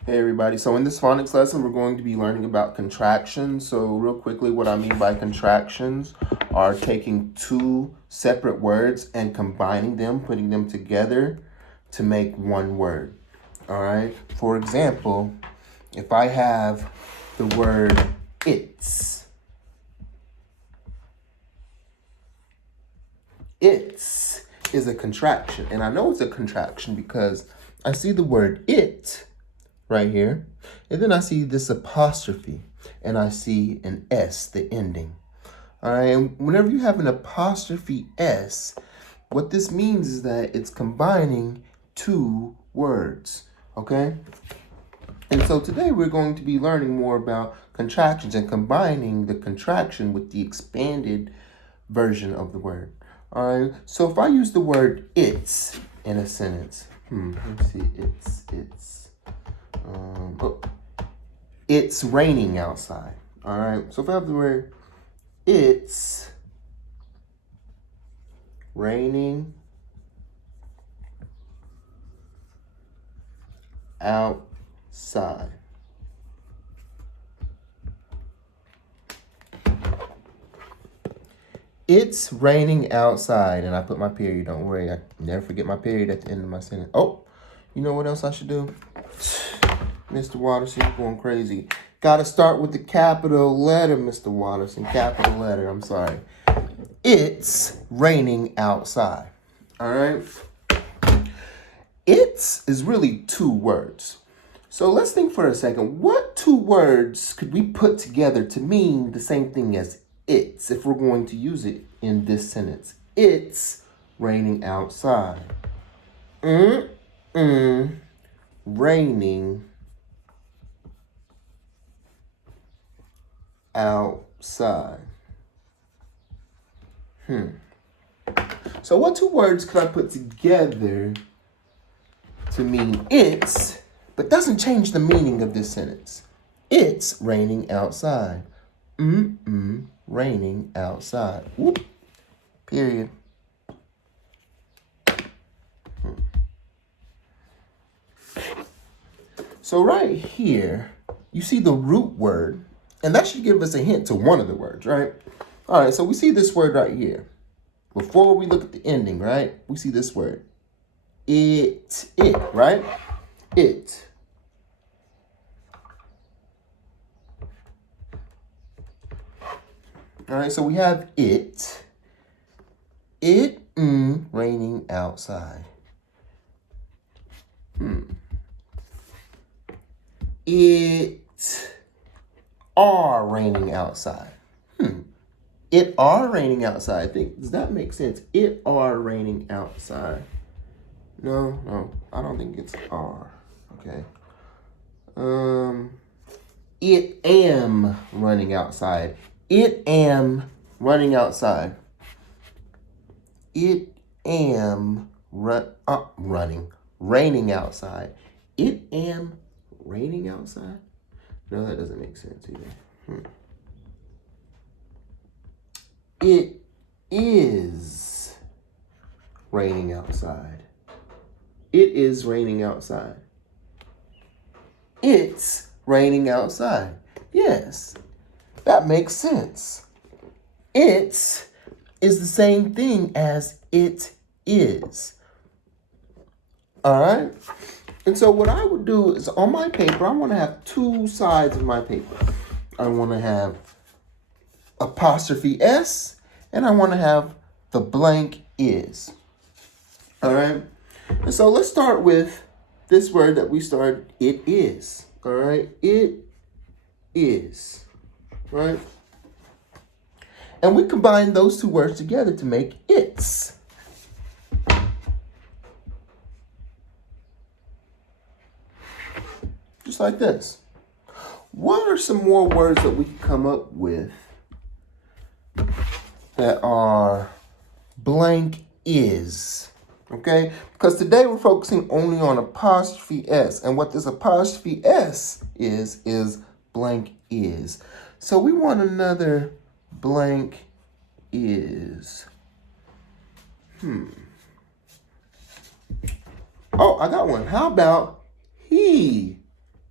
Hey everybody, so in this phonics lesson we're going to be learning about contractions. So real quickly, what I mean by contractions are taking two separate words and combining them, putting them together to make one word. All right, for example, if I have the word it's is a contraction, and I know it's a contraction because I see the word it right here. And then I see this apostrophe and I see an S, the ending. All right, and whenever you have an apostrophe S, what this means is that it's combining two words, okay? And so today we're going to be learning more about contractions and combining the contraction with the expanded version of the word. All right, so if I use the word it's in a sentence, let's see, it's raining outside. All right. So if I have the word it's raining outside. It's raining outside. And I put my period. Don't worry. I never forget my period at the end of my sentence. Oh, you know what else I should do? Mr. Watterson, you're going crazy. Got to start with the capital letter, Mr. Watterson. Capital letter. I'm sorry. It's raining outside. All right. It's is really two words. So let's think for a second. What two words could we put together to mean the same thing as it's if we're going to use it in this sentence? It's raining outside. Raining outside. So what two words could I put together to mean it's, but doesn't change the meaning of this sentence? It's raining outside. Raining outside. Whoop. Period. So right here, you see the root word, and that should give us a hint to one of the words, right? All right, so we see this word right here. Before we look at the ending, right? We see this word. It, right? It. All right, so we have it. Raining outside. It are raining outside. It are raining outside. I think, does that make sense? It are raining outside. No, I don't think it's are. Okay. It am running outside. It am running outside. It am raining outside. It am raining outside. No, that doesn't make sense either. It is raining outside. It is raining outside. It's raining outside. Yes, that makes sense. It's is the same thing as it is. All right? And so what I would do is on my paper, I want to have two sides of my paper. I want to have apostrophe S, and I want to have the blank is. All right? And so let's start with this word that we started, it is. All right? It is. Right? And we combine those two words together to make it's. Just like this. What are some more words that we can come up with that are blank is? Okay? Because today we're focusing only on apostrophe S. And what this apostrophe S is blank is. So we want another blank is. Oh, I got one. How about he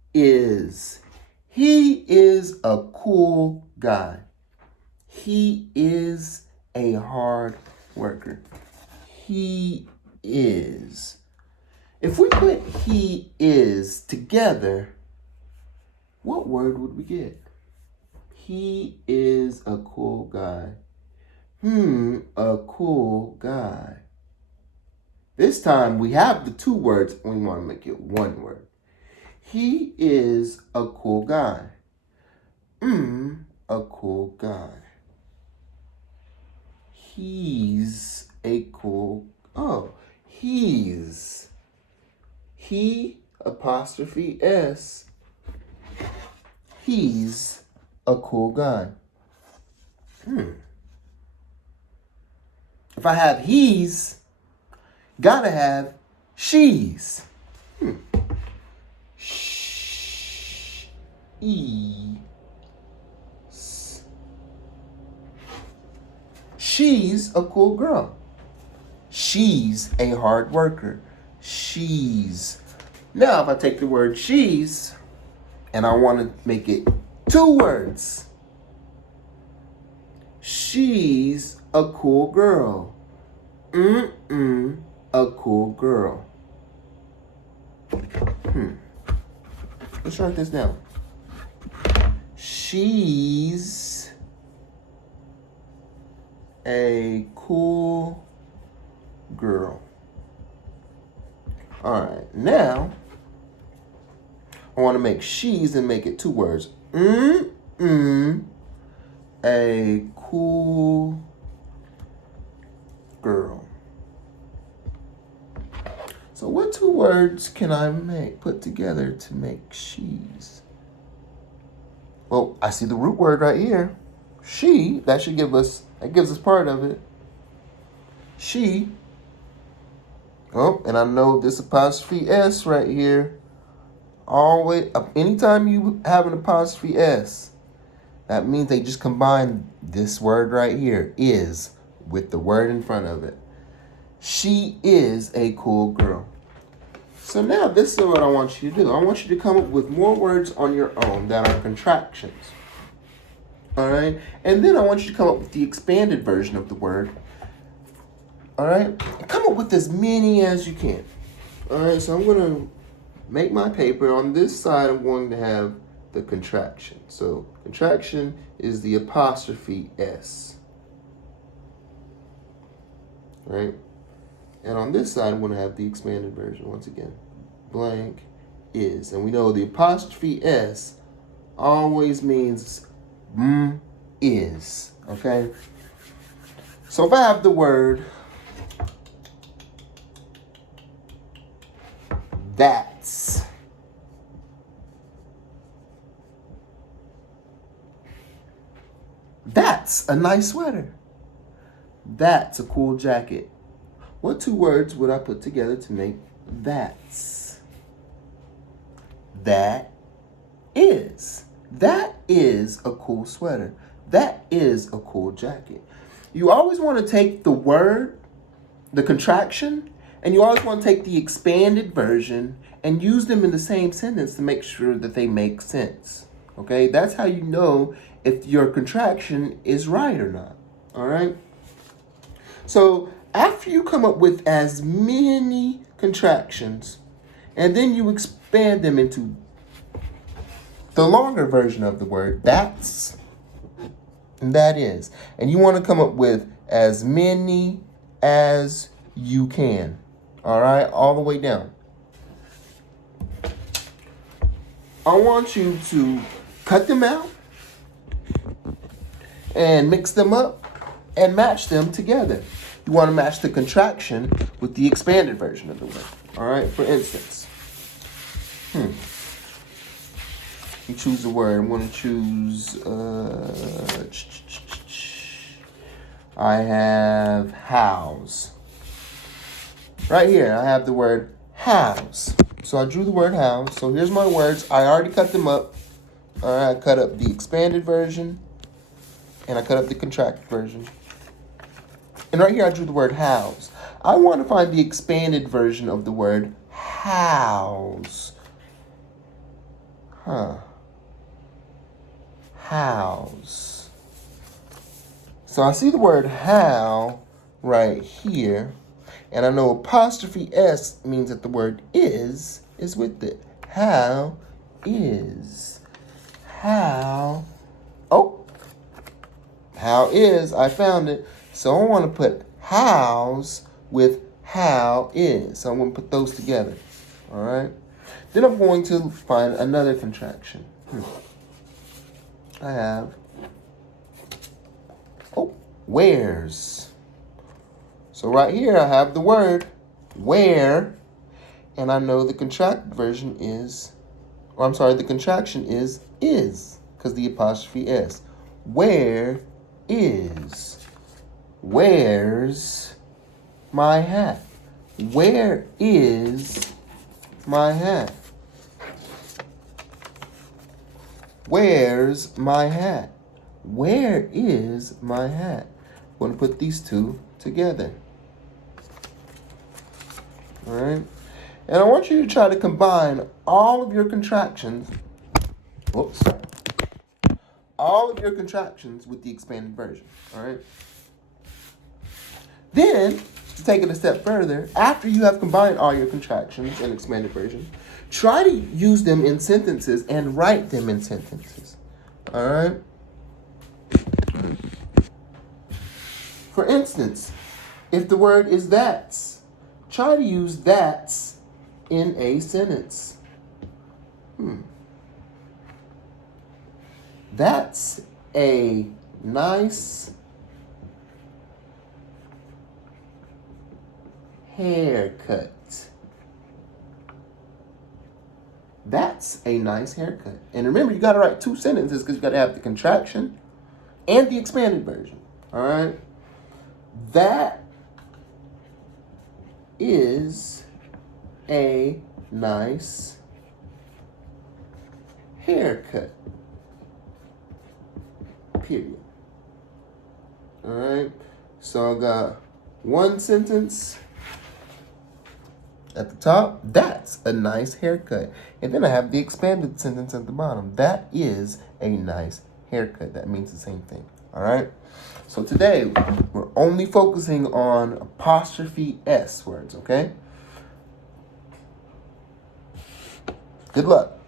is. He is a cool guy. He is a hard worker. He is. If we put he is together, what word would we get? He is a cool guy. A cool guy. This time we have the two words. We want to make it one word. He is a cool guy. A cool guy. He's a cool. He's. He apostrophe S. He's a cool guy. If I have he's, gotta have she's. She's a cool girl. She's a hard worker. She's. Now, if I take the word she's and I want to make it two words, she's a cool girl. A cool girl. Let's write this down. She's a cool girl. All right, now I want to make she's and make it two words. A cool girl. So what two words can I put together to make she's? Well, I see the root word right here. She, that gives us part of it. She. Oh, and I know this apostrophe S right here. Always, anytime you have an apostrophe S, that means they just combine this word right here, is, with the word in front of it. She is a cool girl. So now this is what I want you to do. I want you to come up with more words on your own that are contractions. All right? And then I want you to come up with the expanded version of the word. All right? Come up with as many as you can. All right? So I'm going to make my paper. On this side, I'm going to have the contraction. So contraction is the apostrophe S. Right? And on this side, I'm going to have the expanded version. Once again, blank is. And we know the apostrophe S always means is. Okay? So if I have the word that's, that's a nice sweater. That's a cool jacket. What two words would I put together to make that's? That is. That is a cool sweater. That is a cool jacket. You always want to take the word, the contraction, and you always want to take the expanded version and use them in the same sentence to make sure that they make sense. Okay? That's how you know if your contraction is right or not. All right? So after you come up with as many contractions, and then you expand them into the longer version of the word, that's, and that is. And you want to come up with as many as you can. All right? All the way down. I want you to cut them out and mix them up and match them together. You want to match the contraction with the expanded version of the word. All right? For instance, you choose a word. I'm going to choose, I have house. Right here, I have the word house. So I drew the word house. So here's my words. I already cut them up. All right, I cut up the expanded version, and I cut up the contracted version. And right here, I drew the word house. I want to find the expanded version of the word house. House. So I see the word how right here, and I know apostrophe S means that the word is with it. How is. How. Oh, how is. I found it. So I want to put house with how is. So I'm going to put those together. All right. Then I'm going to find another contraction. I have, wears. So right here I have the word where, and I know the contracted version is, the contraction is, because the apostrophe S. Where is. Where's my hat? Where is my hat? Where's my hat? Where is my hat? I'm going to put these two together. All right? And I want you to try to combine all of your contractions. Whoops. All of your contractions with the expanded version. All right? Then, to take it a step further, after you have combined all your contractions and expanded version, try to use them in sentences and write them in sentences. All right? For instance, if the word is that's, try to use that's in a sentence. That's a nice haircut. That's a nice haircut. And remember, you got to write two sentences because you got to have the contraction and the expanded version. All right? That is a nice haircut. Period. All right? So I got one sentence at the top. That's a nice haircut. And then I have the expanded sentence at the bottom. That is a nice haircut. That means the same thing. All right? So today, we're only focusing on apostrophe S words, okay? Good luck.